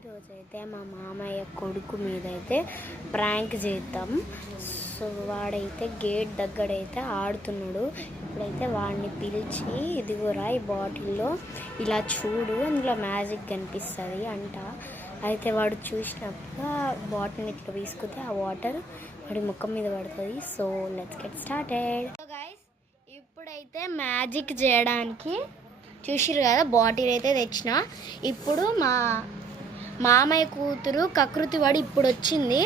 ఈరోజైతే మా మామయ్య కొడుకు మీద అయితే ప్రాంక్ చేద్దాం. సో వాడైతే గేట్ దగ్గరైతే ఆడుతున్నాడు. ఇప్పుడైతే వాడిని పిలిచి ఇదిగోరా ఈ బాటిల్లో ఇలా చూడు, అందులో మ్యాజిక్ కనిపిస్తుంది అంట. అయితే వాడు చూసినప్పుడు ఆ బాటిల్ని ఇట్లా తీసుకుంటే ఆ వాటర్ వాడి ముఖం మీద పడుతుంది. So let's get started. So guys, ఇప్పుడైతే మ్యాజిక్ చేయడానికి చూసిరు కదా, బాటిల్ అయితే తెచ్చిన. ఇప్పుడు మా మామయ్య కూతురు కకృతి వాడు ఇప్పుడు వచ్చింది.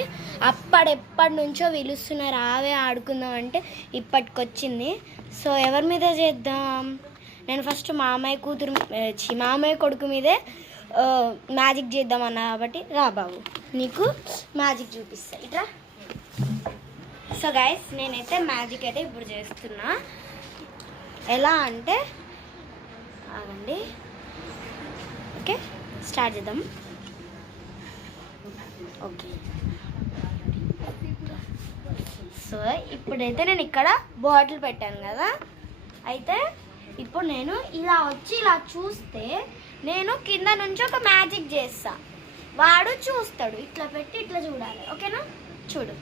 ఎప్పటి నుంచో పిలుస్తున్నారు ఆవే ఆడుకుందాం అంటే ఇప్పటికొచ్చింది. సో ఎవరి మీద చేద్దాం? నేను ఫస్ట్ మామయ్య కొడుకు మీదే మ్యాజిక్ చేద్దామన్నా కాబట్టి రా బాబు, నీకు మ్యాజిక్ చూపిస్తా ఇట్లా. సో గైస్, నేనైతే మ్యాజిక్ అయితే ఇప్పుడు చేస్తున్నా. ఎలా అంటే ఆగండి, ఓకే స్టార్ట్ చేద్దాం. ఓకే, సో ఇప్పుడైతే నేను ఇక్కడ బాటిల్ పెట్టాను కదా, అయితే ఇప్పుడు నేను ఇలా వచ్చి ఇలా చూస్తే నేను కింద నుంచి ఒక మ్యాజిక్ చేస్తా, వాడు చూస్తాడు. ఇట్లా పెట్టి ఇట్లా చూడాలి, ఓకేనా? చూడు,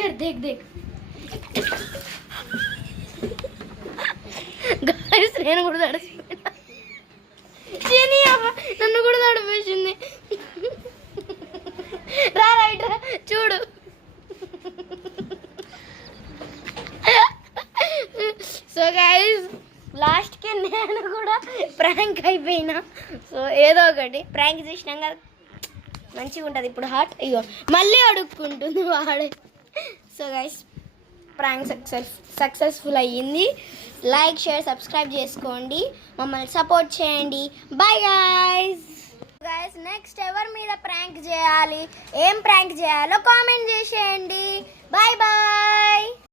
కర్ దేక్ దేక్. గాయస్, నేను కూడా తడిసిపోయినా, నన్ను కూడా తడిపేసింది. రైట్ రా చూడు. సో గైస్, లాస్ట్కి నేను కూడా ప్రాంక్ అయిపోయినా. సో ఏదో ఒకటి ప్రాంక్ చేసినాం కదా, మంచిగా ఉంటుంది. ఇప్పుడు హార్ట్ అయ్యో మళ్ళీ అడుక్కుంటుంది వాడే. సో గైస్, ప్రాంక్ సక్సెస్ఫుల్ అయ్యింది. లైక్, షేర్, సబ్స్క్రైబ్ చేసుకోండి, మమ్మల్ని సపోర్ట్ చేయండి. Bye guys. నెక్స్ట్ ఎవరి మీద ప్రాంక్ చేయాలి, ఏం ప్రాంక్ చేయాలో కామెంట్ చేసేయండి.